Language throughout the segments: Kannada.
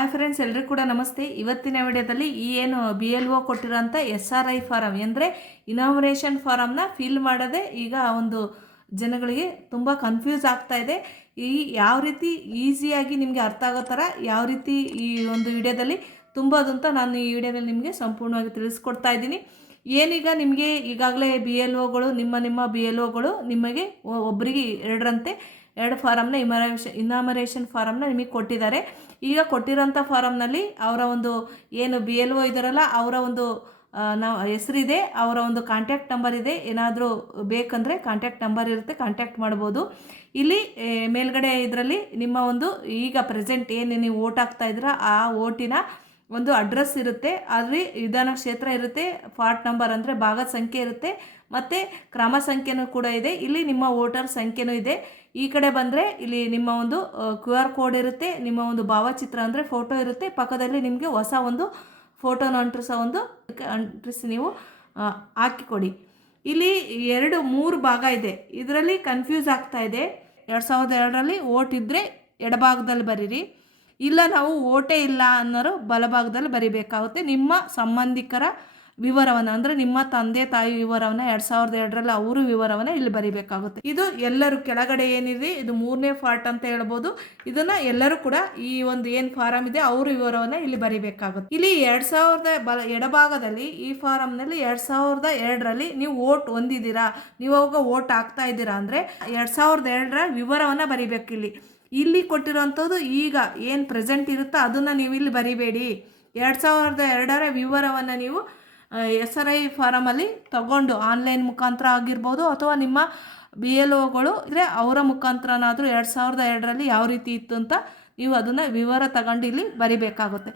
ಹಾಯ್ ಫ್ರೆಂಡ್ಸ್, ಎಲ್ಲರಿಗೂ ಕೂಡ ನಮಸ್ತೆ. ಇವತ್ತಿನ ವಿಡಿಯೋದಲ್ಲಿ ಏನು BLO ಕೊಟ್ಟಿರೋಂಥ SRI ಫಾರಮ್ ಅಂದರೆ ಇನಾಮರೇಷನ್ ಫಾರಮ್ನ ಫಿಲ್ ಮಾಡೋದೇ ಈಗ ಒಂದು ಜನಗಳಿಗೆ ತುಂಬ ಕನ್ಫ್ಯೂಸ್ ಆಗ್ತಾ ಇದೆ. ಯಾವ ರೀತಿ ಈಸಿಯಾಗಿ ನಿಮಗೆ ಅರ್ಥ ಆಗೋ ಥರ ಯಾವ ರೀತಿ ಈ ಒಂದು ವಿಡಿಯೋದಲ್ಲಿ ತುಂಬೋದು ಅಂತ ನಾನು ಈ ವಿಡಿಯೋದಲ್ಲಿ ನಿಮಗೆ ಸಂಪೂರ್ಣವಾಗಿ ತಿಳಿಸ್ಕೊಡ್ತಾ ಇದ್ದೀನಿ. ಏನೀಗ ನಿಮಗೆ ಈಗಾಗಲೇ BLOಗಳು ನಿಮ್ಮ BLOಗಳು ನಿಮಗೆ ಒಬ್ಬರಿಗೆ ಎರಡು ಫಾರಮ್ನ ಇನಾಮರೇಷನ್ ಫಾರಮ್ನ ನಿಮಗೆ ಕೊಟ್ಟಿದ್ದಾರೆ. ಈಗ ಕೊಟ್ಟಿರೋಂಥ ಫಾರಮ್ನಲ್ಲಿ ಅವರ ಒಂದು ಏನು BLO ಇದ್ದಾರಲ್ಲ ಅವರ ಒಂದು ಹೆಸರಿದೆ, ಅವರ ಒಂದು ಕಾಂಟ್ಯಾಕ್ಟ್ ನಂಬರ್ ಇದೆ. ಏನಾದರೂ ಬೇಕಂದರೆ ಕಾಂಟ್ಯಾಕ್ಟ್ ನಂಬರ್ ಇರುತ್ತೆ, ಕಾಂಟ್ಯಾಕ್ಟ್ ಮಾಡ್ಬೋದು. ಇಲ್ಲಿ ಮೇಲ್ಗಡೆ ಇದರಲ್ಲಿ ನಿಮ್ಮ ಒಂದು ಈಗ ಪ್ರೆಸೆಂಟ್ ಏನು ನೀವು ಓಟ್ ಹಾಕ್ತಾ ಇದ್ದೀರಾ ಆ ಓಟಿನ ಒಂದು ಅಡ್ರೆಸ್ ಇರುತ್ತೆ, ಅಲ್ಲಿ ವಿಧಾನ ಕ್ಷೇತ್ರ ಇರುತ್ತೆ, ಪಾರ್ಟ್ ನಂಬರ್ ಅಂದರೆ ಭಾಗದ ಸಂಖ್ಯೆ ಇರುತ್ತೆ, ಮತ್ತು ಕ್ರಮ ಸಂಖ್ಯೆನೂ ಕೂಡ ಇದೆ. ಇಲ್ಲಿ ನಿಮ್ಮ ವೋಟರ್ ಸಂಖ್ಯೆನೂ ಇದೆ. ಈ ಕಡೆ ಬಂದರೆ ಇಲ್ಲಿ ನಿಮ್ಮ ಒಂದು QR ಕೋಡ್ ಇರುತ್ತೆ, ನಿಮ್ಮ ಒಂದು ಭಾವಚಿತ್ರ ಅಂದರೆ ಫೋಟೋ ಇರುತ್ತೆ, ಪಕ್ಕದಲ್ಲಿ ನಿಮಗೆ ಹೊಸ ಒಂದು ಫೋಟೋನ ಅಂಟಿಸಿ ನೀವು ಹಾಕಿಕೊಡಿ. ಇಲ್ಲಿ 3 ಭಾಗ ಇದೆ, ಇದರಲ್ಲಿ ಕನ್ಫ್ಯೂಸ್ ಆಗ್ತಾ ಇದೆ. 2002ರಲ್ಲಿ ಓಟ್ ಇದ್ದರೆ ಎಡಭಾಗದಲ್ಲಿ ಬರೀರಿ, ಇಲ್ಲ ನಾವು ಓಟೇ ಇಲ್ಲ ಅನ್ನೋರು ಬಲಭಾಗದಲ್ಲಿ ಬರಿಬೇಕಾಗುತ್ತೆ. ನಿಮ್ಮ ಸಂಬಂಧಿಕರ ವಿವರವನ್ನು ಅಂದರೆ ನಿಮ್ಮ ತಂದೆ ತಾಯಿ ವಿವರವನ್ನು 2002ರಲ್ಲಿ ಅವರು ವಿವರವನ್ನು ಇಲ್ಲಿ ಬರಿಬೇಕಾಗುತ್ತೆ. ಇದು ಎಲ್ಲರೂ ಕೆಳಗಡೆ ಏನಿದೆ ಇದು 3ನೇ ಪಾರ್ಟ್ ಅಂತ ಹೇಳ್ಬೋದು. ಇದನ್ನು ಎಲ್ಲರೂ ಕೂಡ ಈ ಒಂದು ಏನು ಫಾರಮ್ ಇದೆ ಅವ್ರ ವಿವರವನ್ನು ಇಲ್ಲಿ ಬರಿಬೇಕಾಗುತ್ತೆ. ಇಲ್ಲಿ 2000 ಎಡಭಾಗದಲ್ಲಿ ಈ ಫಾರಮ್ನಲ್ಲಿ 2002ರಲ್ಲಿ ನೀವು ಓಟ್ ಹೊಂದಿದ್ದೀರಾ, ನೀವು ಅವಾಗ ಓಟ್ ಹಾಕ್ತಾ ಇದ್ದೀರಾ ಅಂದರೆ 2002ರ ವಿವರವನ್ನು ಬರಿಬೇಕು. ಇಲ್ಲಿ ಕೊಟ್ಟಿರೋಂಥದ್ದು ಈಗ ಏನು ಪ್ರೆಸೆಂಟ್ ಇರುತ್ತೋ ಅದನ್ನು ನೀವು ಇಲ್ಲಿ ಬರಿಬೇಡಿ. 2002ರ ವಿವರವನ್ನು ನೀವು SRI ಫಾರಮಲ್ಲಿ ತಗೊಂಡು ಆನ್ಲೈನ್ ಮುಖಾಂತರ ಆಗಿರ್ಬೋದು ಅಥವಾ ನಿಮ್ಮ BLOಗಳು ಇದ್ರೆ ಅವರ ಮುಖಾಂತರನಾದರೂ 2002ರಲ್ಲಿ ಯಾವ ರೀತಿ ಇತ್ತು ಅಂತ ನೀವು ಅದನ್ನು ವಿವರ ತಗೊಂಡು ಇಲ್ಲಿ ಬರಿಬೇಕಾಗುತ್ತೆ.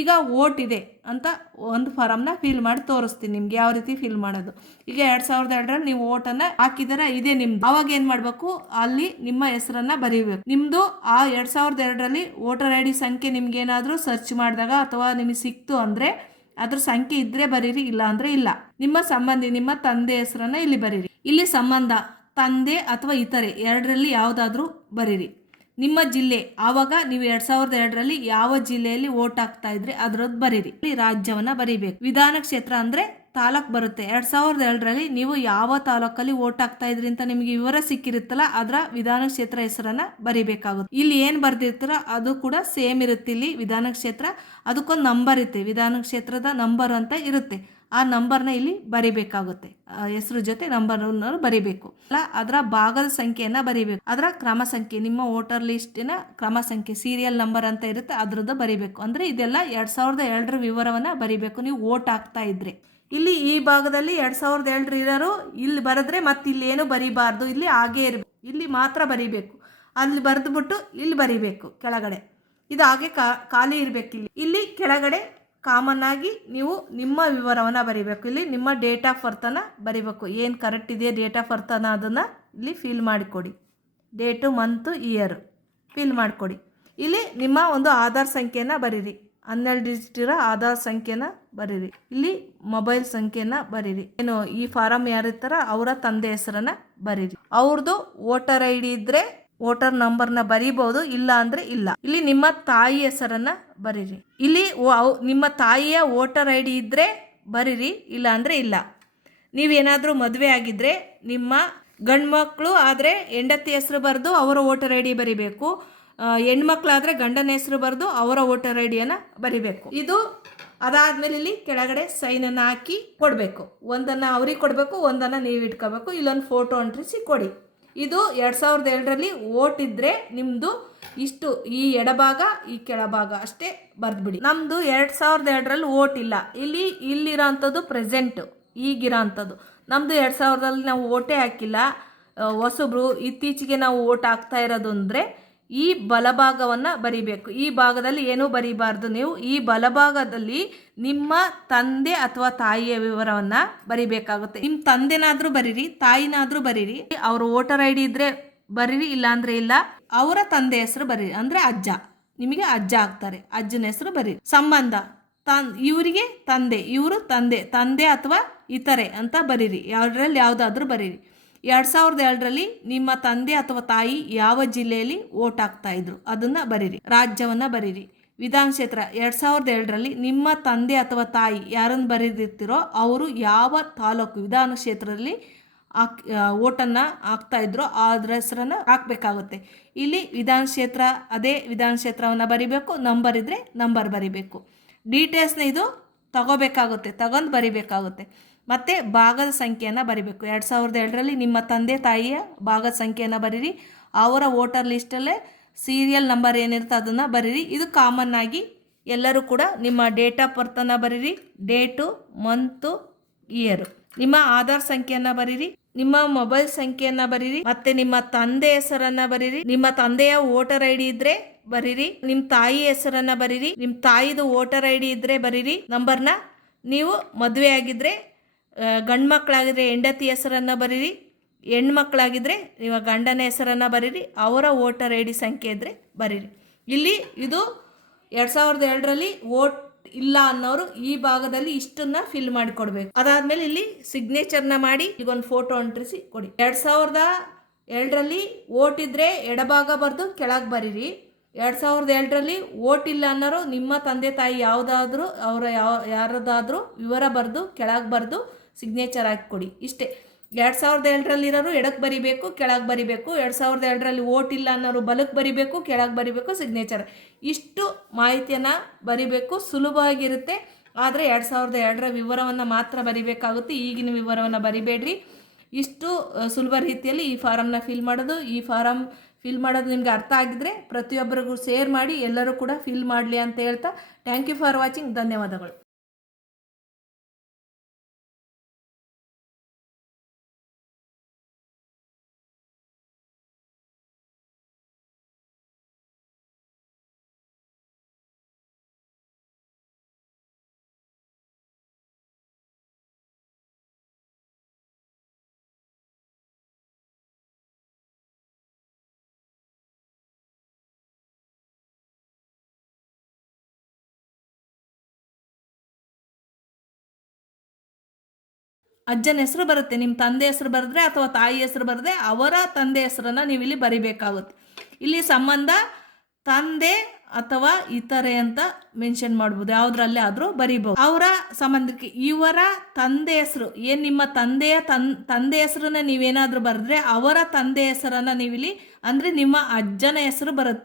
ಈಗ ಓಟ್ ಇದೆ ಅಂತ ಒಂದು ಫಾರಮ್ನ ಫಿಲ್ ಮಾಡಿ ತೋರಿಸ್ತೀನಿ ನಿಮ್ಗೆ ಯಾವ ರೀತಿ ಫಿಲ್ ಮಾಡೋದು. ಈಗ 2002ರಲ್ಲಿ ನೀವು ಓಟನ್ನು ಹಾಕಿದರೆ ಇದೆ ನಿಮ್ದು. ಅವಾಗ ಏನು ಮಾಡಬೇಕು, ಅಲ್ಲಿ ನಿಮ್ಮ ಹೆಸರನ್ನು ಬರೀಬೇಕು. ನಿಮ್ಮದು ಆ 2002ರಲ್ಲಿ ವೋಟರ್ ID ಸಂಖ್ಯೆ ನಿಮ್ಗೇನಾದರೂ ಸರ್ಚ್ ಮಾಡಿದಾಗ ಅಥವಾ ನಿಮಗೆ ಸಿಕ್ತು ಅಂದರೆ ಅದ್ರ ಸಂಖ್ಯೆ ಇದ್ದರೆ ಬರೀರಿ, ಇಲ್ಲ ಅಂದರೆ ಇಲ್ಲ. ನಿಮ್ಮ ಸಂಬಂಧಿ ನಿಮ್ಮ ತಂದೆ ಹೆಸರನ್ನು ಇಲ್ಲಿ ಬರೀರಿ. ಇಲ್ಲಿ ಸಂಬಂಧ ತಂದೆ ಅಥವಾ ಇತರೆ ಎರಡರಲ್ಲಿ ಯಾವುದಾದ್ರೂ ಬರೀರಿ. ನಿಮ್ಮ ಜಿಲ್ಲೆ, ಆವಾಗ ನೀವು 2002ರಲ್ಲಿ ಯಾವ ಜಿಲ್ಲೆಯಲ್ಲಿ ಓಟ್ ಹಾಕ್ತಾ ಇದ್ರೆ ಅದರದ್ದು ಬರೀರಿ. ಇಲ್ಲಿ ರಾಜ್ಯವನ್ನ ಬರೀಬೇಕು. ವಿಧಾನ ಕ್ಷೇತ್ರ ಅಂದ್ರೆ ತಾಲೂಕ್ ಬರುತ್ತೆ. 2002ರಲ್ಲಿ ನೀವು ಯಾವ ತಾಲೂಕಲ್ಲಿ ಓಟ್ ಹಾಕ್ತಾ ಇದ್ರಿ ಅಂತ ನಿಮಗೆ ವಿವರ ಸಿಕ್ಕಿರುತ್ತಲ್ಲ ಅದರ ವಿಧಾನ ಕ್ಷೇತ್ರ ಹೆಸರನ್ನ ಬರೀಬೇಕಾಗುತ್ತೆ. ಇಲ್ಲಿ ಏನು ಬರ್ದಿರ್ತಾರ ಅದು ಕೂಡ ಸೇಮ್ ಇರುತ್ತೆ. ಇಲ್ಲಿ ವಿಧಾನ ಕ್ಷೇತ್ರ ಅದಕ್ಕೊಂದು ನಂಬರ್ ಇರುತ್ತೆ, ವಿಧಾನ ಕ್ಷೇತ್ರದ ನಂಬರ್ ಅಂತ ಇರುತ್ತೆ. ಆ ನಂಬರ್ನ ಇಲ್ಲಿ ಬರಿಬೇಕಾಗುತ್ತೆ, ಹೆಸರು ಜೊತೆ ನಂಬರ್ ಬರಿಬೇಕು. ಅಲ್ಲ, ಅದರ ಭಾಗದ ಸಂಖ್ಯೆಯನ್ನ ಬರಿಬೇಕು, ಅದರ ಕ್ರಮ ಸಂಖ್ಯೆ, ನಿಮ್ಮ ವೋಟರ್ ಲಿಸ್ಟಿನ ಕ್ರಮ ಸಂಖ್ಯೆ, ಸೀರಿಯಲ್ ನಂಬರ್ ಅಂತ ಇರುತ್ತೆ ಅದ್ರದ್ದು ಬರಿಬೇಕು. ಅಂದ್ರೆ ಇದೆಲ್ಲ 2002ರ ವಿವರವನ್ನ ಬರಿಬೇಕು ನೀವು ಓಟ್ ಹಾಕ್ತಾ ಇದ್ರೆ. ಇಲ್ಲಿ ಈ ಭಾಗದಲ್ಲಿ 2002 ಇರೋರು ಇಲ್ಲಿ ಬರೆದ್ರೆ ಮತ್ತೆ ಇಲ್ಲಿ ಏನು ಬರಿಬಾರ್ದು, ಇಲ್ಲಿ ಹಾಗೆ ಇರಬೇಕು, ಇಲ್ಲಿ ಮಾತ್ರ ಬರಿಬೇಕು. ಅಲ್ಲಿ ಬರೆದ್ಬಿಟ್ಟು ಇಲ್ಲಿ ಬರಿಬೇಕು ಕೆಳಗಡೆ, ಇದು ಹಾಗೆ ಖಾಲಿ ಇರಬೇಕು. ಇಲ್ಲಿ ಕೆಳಗಡೆ ಕಾಮನ್ ಆಗಿ ನೀವು ನಿಮ್ಮ ವಿವರವನ್ನು ಬರಿಬೇಕು. ಇಲ್ಲಿ ನಿಮ್ಮ ಡೇಟ್ ಆಫ್ ಬರ್ತನ ಬರಿಬೇಕು, ಏನು ಕರೆಕ್ಟ್ ಇದೆಯಾ ಡೇಟ್ ಆಫ್ ಬರ್ತನ ಅದನ್ನು ಇಲ್ಲಿ ಫಿಲ್ ಮಾಡಿಕೊಡಿ. ಡೇಟು, ಮಂತು, ಇಯರ್ ಫಿಲ್ ಮಾಡಿಕೊಡಿ. ಇಲ್ಲಿ ನಿಮ್ಮ ಒಂದು ಆಧಾರ್ ಸಂಖ್ಯೆನ ಬರೀರಿ, 12 ಡಿಜಿಟ್ ಇರೋ ಆಧಾರ್ ಸಂಖ್ಯೆನ ಬರೀರಿ. ಇಲ್ಲಿ ಮೊಬೈಲ್ ಸಂಖ್ಯೆನ ಬರೀರಿ. ಏನು ಈ ಫಾರಮ್ ಯಾರಿರ್ತಾರ ಅವರ ತಂದೆ ಹೆಸರನ್ನ ಬರೀರಿ. ಅವ್ರದ್ದು ವೋಟರ್ ID ಇದ್ರೆ ವೋಟರ್ ನಂಬರ್ನ ಬರೀಬಹುದು, ಇಲ್ಲ ಅಂದ್ರೆ ಇಲ್ಲ. ಇಲ್ಲಿ ನಿಮ್ಮ ತಾಯಿ ಹೆಸರನ್ನ ಬರೀರಿ. ಇಲ್ಲಿ ನಿಮ್ಮ ತಾಯಿಯ ವೋಟರ್ ID ಇದ್ರೆ ಬರೀರಿ, ಇಲ್ಲ ಅಂದ್ರೆ ಇಲ್ಲ. ನೀವೇನಾದರೂ ಮದುವೆ ಆಗಿದ್ರೆ ನಿಮ್ಮ ಗಂಡು ಮಕ್ಕಳು ಆದರೆ ಹೆಂಡತಿ ಹೆಸರು ಬರೆದು ಅವರ ವೋಟರ್ ID ಬರಿಬೇಕು, ಹೆಣ್ಮಕ್ಳಾದರೆ ಗಂಡನ ಹೆಸರು ಬರೆದು ಅವರ ವೋಟರ್ ಐಡಿಯನ್ನು ಬರಿಬೇಕು. ಇದು ಅದಾದ್ಮೇಲೆ ಇಲ್ಲಿ ಕೆಳಗಡೆ ಸೈನನ್ನು ಹಾಕಿ ಕೊಡಬೇಕು. ಒಂದನ್ನು ಅವ್ರಿಗೆ ಕೊಡಬೇಕು, ಒಂದನ್ನು ನೀವು ಇಟ್ಕೋಬೇಕು. ಇಲ್ಲೊಂದು ಫೋಟೋ ಅಂಟಿಸಿ ಕೊಡಿ. ಇದು 2002ರಲ್ಲಿ ಓಟ್ ಇದ್ದರೆ ನಿಮ್ಮದು ಇಷ್ಟು, ಈ ಎಡಭಾಗ ಈ ಕೆಳಭಾಗ ಅಷ್ಟೇ ಬರೆದ್ಬಿಡಿ. ನಮ್ಮದು 2002ರಲ್ಲಿ ಓಟ್ ಇಲ್ಲ. ಇಲ್ಲಿರೋ ಅಂಥದ್ದು ಪ್ರೆಸೆಂಟು, ಈಗಿರೋ ಅಂಥದ್ದು. ನಮ್ಮದು 2000ರಲ್ಲಿ ನಾವು ಓಟೇ ಹಾಕಿಲ್ಲ, ಹೊಸಬ್ರು ಇತ್ತೀಚೆಗೆ ನಾವು ಓಟ್ ಹಾಕ್ತಾ ಇರೋದು ಅಂದರೆ ಈ ಬಲಭಾಗವನ್ನು ಬರಿಬೇಕು. ಈ ಭಾಗದಲ್ಲಿ ಏನೂ ಬರೀಬಾರ್ದು. ನೀವು ಈ ಬಲಭಾಗದಲ್ಲಿ ನಿಮ್ಮ ತಂದೆ ಅಥವಾ ತಾಯಿಯ ವಿವರವನ್ನು ಬರಿಬೇಕಾಗುತ್ತೆ. ನಿಮ್ಮ ತಂದೆನಾದರೂ ಬರೀರಿ, ತಾಯಿನಾದರೂ ಬರೀರಿ. ಅವ್ರ ವೋಟರ್ ID ಇದ್ರೆ ಬರೀರಿ, ಇಲ್ಲ ಅಂದರೆ ಇಲ್ಲ. ಅವರ ತಂದೆ ಹೆಸರು ಬರೀರಿ, ಅಂದರೆ ಅಜ್ಜ, ನಿಮಗೆ ಅಜ್ಜ ಆಗ್ತಾರೆ, ಅಜ್ಜನ ಹೆಸರು ಬರೀರಿ. ಸಂಬಂಧ ಇವರಿಗೆ ತಂದೆ, ಇವರು ತಂದೆ ಅಥವಾ ಇತರೆ ಅಂತ ಬರೀರಿ. ಎರಡರಲ್ಲಿ ಯಾವುದಾದ್ರೂ ಬರೀರಿ. 2002ರಲ್ಲಿ ನಿಮ್ಮ ತಂದೆ ಅಥವಾ ತಾಯಿ ಯಾವ ಜಿಲ್ಲೆಯಲ್ಲಿ ಓಟ್ ಹಾಕ್ತಾ ಇದ್ರು ಅದನ್ನ ಬರೀರಿ. ರಾಜ್ಯವನ್ನ ಬರೀರಿ. ವಿಧಾನ ಕ್ಷೇತ್ರ 2007ರಲ್ಲಿ ನಿಮ್ಮ ತಂದೆ ಅಥವಾ ತಾಯಿ ಯಾರನ್ನು ಬರೆದಿರ್ತೀರೋ ಅವರು ಯಾವ ತಾಲೂಕು ವಿಧಾನ ಕ್ಷೇತ್ರದಲ್ಲಿ ಓಟನ್ನು ಹಾಕ್ತಾಯಿದ್ರೋ ಅದರ ಹೆಸರನ್ನು ಹಾಕಬೇಕಾಗುತ್ತೆ. ಇಲ್ಲಿ ವಿಧಾನ ಕ್ಷೇತ್ರ ಅದೇ ವಿಧಾನ ಕ್ಷೇತ್ರವನ್ನು ಬರಿಬೇಕು, ನಂಬರ್ ಇದ್ದರೆ ನಂಬರ್ ಬರಿಬೇಕು. ಡೀಟೇಲ್ಸ್ನ ಇದು ತಗೊಂಡು ಬರಿಬೇಕಾಗುತ್ತೆ. ಮತ್ತು ಭಾಗದ ಸಂಖ್ಯೆಯನ್ನು ಬರಿಬೇಕು. 2007ರಲ್ಲಿ ನಿಮ್ಮ ತಂದೆ ತಾಯಿಯ ಭಾಗದ ಸಂಖ್ಯೆಯನ್ನು ಬರೀರಿ. ಅವರ ವೋಟರ್ ಲಿಸ್ಟಲ್ಲೇ ಸೀರಿಯಲ್ ನಂಬರ್ ಏನಿರುತ್ತೆ ಅದನ್ನು ಬರೀರಿ. ಇದು ಕಾಮನ್ ಆಗಿ ಎಲ್ಲರೂ ಕೂಡ ನಿಮ್ಮ ಡೇಟ್ ಆಫ್ ಬರ್ತನ್ನು ಬರೀರಿ, ಡೇಟು, ಮಂತು, ಇಯರು. ನಿಮ್ಮ ಆಧಾರ್ ಸಂಖ್ಯೆಯನ್ನು ಬರೀರಿ, ನಿಮ್ಮ ಮೊಬೈಲ್ ಸಂಖ್ಯೆಯನ್ನು ಬರೀರಿ, ಮತ್ತೆ ನಿಮ್ಮ ತಂದೆ ಹೆಸರನ್ನು ಬರೀರಿ. ನಿಮ್ಮ ತಂದೆಯ ವೋಟರ್ ಐ ಡಿ ಇದ್ರೆ ಬರೀರಿ. ನಿಮ್ಮ ತಾಯಿ ಹೆಸರನ್ನು ಬರೀರಿ. ನಿಮ್ಮ ತಾಯಿದು ವೋಟರ್ ಐ ಡಿ ಇದ್ರೆ ಬರೀರಿ ನಂಬರ್ನ. ನೀವು ಮದುವೆ ಆಗಿದ್ರೆ ಗಂಡು ಮಕ್ಕಳಾಗಿದ್ರೆ ಹೆಂಡತಿ ಹೆಸರನ್ನು ಬರೀರಿ, ಹೆಣ್ಮಕ್ಳಾಗಿದ್ದರೆ ನೀವು ಗಂಡನ ಹೆಸರನ್ನು ಬರೀರಿ, ಅವರ ವೋಟರ್ ಐ ಡಿ ಸಂಖ್ಯೆ ಇದ್ದರೆ ಬರೀರಿ. ಇಲ್ಲಿ ಇದು 2007ರಲ್ಲಿ ವೋಟ್ ಇಲ್ಲ ಅನ್ನೋರು ಈ ಭಾಗದಲ್ಲಿ ಇಷ್ಟನ್ನು ಫಿಲ್ ಮಾಡಿಕೊಡ್ಬೇಕು. ಅದಾದಮೇಲೆ ಇಲ್ಲಿ ಸಿಗ್ನೇಚರ್ನ ಮಾಡಿ ಈಗೊಂದು ಫೋಟೋ ಅಂಟಿಸಿ ಕೊಡಿ. 2007ರಲ್ಲಿ ವೋಟ್ ಇದ್ದರೆ ಎಡಭಾಗ ಬರೆದು ಕೆಳಗೆ ಬರೀರಿ. 2007ರಲ್ಲಿ ವೋಟ್ ಇಲ್ಲ ಅನ್ನೋರು ನಿಮ್ಮ ತಂದೆ ತಾಯಿ ಯಾವುದಾದ್ರೂ ಅವರ ಯಾರದಾದ್ರೂ ವಿವರ ಬರೆದು ಕೆಳಗೆ ಬರೆದು ಸಿಗ್ನೇಚರ್ ಹಾಕಿ ಕೊಡಿ. ಇಷ್ಟೇ. 2007ರಲ್ಲಿರೋರು ಎಡಕ್ಕೆ ಬರಿಬೇಕು, ಕೆಳಗೆ ಬರಿಬೇಕು. 2007ರಲ್ಲಿ ವೋಟ್ ಇಲ್ಲ ಅನ್ನೋರು ಬಲಕ್ಕೆ ಬರಿಬೇಕು, ಕೆಳಗೆ ಬರಿಬೇಕು, ಸಿಗ್ನೇಚರ್. ಇಷ್ಟು ಮಾಹಿತಿಯನ್ನು ಬರಿಬೇಕು. ಸುಲಭವಾಗಿರುತ್ತೆ. ಆದರೆ 2007ರ ವಿವರವನ್ನು ಮಾತ್ರ ಬರಿಬೇಕಾಗುತ್ತೆ, ಈಗಿನ ವಿವರವನ್ನು ಬರಿಬೇಡ್ರಿ. ಇಷ್ಟು ಸುಲಭ ರೀತಿಯಲ್ಲಿ ಈ ಫಾರಮ್ನ ಫಿಲ್ ಮಾಡೋದು. ಈ ಫಾರಮ್ ಫಿಲ್ ಮಾಡೋದು ನಿಮಗೆ ಅರ್ಥ ಆಗಿದ್ರೆ ಪ್ರತಿಯೊಬ್ಬರಿಗೂ ಶೇರ್ ಮಾಡಿ, ಎಲ್ಲರೂ ಕೂಡ ಫಿಲ್ ಮಾಡಲಿ ಅಂತ ಹೇಳ್ತಾ ಥ್ಯಾಂಕ್ ಯು ಫಾರ್ ವಾಚಿಂಗ್. ಧನ್ಯವಾದಗಳು. ಅಜ್ಜನ ಹೆಸರು ಬರುತ್ತೆ, ನಿಮ್ಮ ತಂದೆ ಹೆಸರು ಬರೆದ್ರೆ ಅಥವಾ ತಾಯಿ ಹೆಸರು ಬರೆದ್ರೆ ಅವರ ತಂದೆ ಹೆಸರನ್ನು ನೀವು ಇಲ್ಲಿ ಬರಿಬೇಕಾಗುತ್ತೆ. ಇಲ್ಲಿ ಸಂಬಂಧ ತಂದೆ ಅಥವಾ ಇತರೆ ಅಂತ ಮೆನ್ಷನ್ ಮಾಡ್ಬೋದು, ಯಾವುದ್ರಲ್ಲೇ ಆದರೂ ಬರಿಬೋದು. ಅವರ ಸಂಬಂಧಕ್ಕೆ ಇವರ ತಂದೆ ಹೆಸರು ಏನು, ನಿಮ್ಮ ತಂದೆ ಹೆಸರನ್ನ ನೀವೇನಾದರೂ ಬರೆದ್ರೆ ಅವರ ತಂದೆ ಹೆಸರನ್ನು ನೀವಿಲ್ಲಿ ಅಂದರೆ ನಿಮ್ಮ ಅಜ್ಜನ ಹೆಸರು ಬರುತ್ತೆ.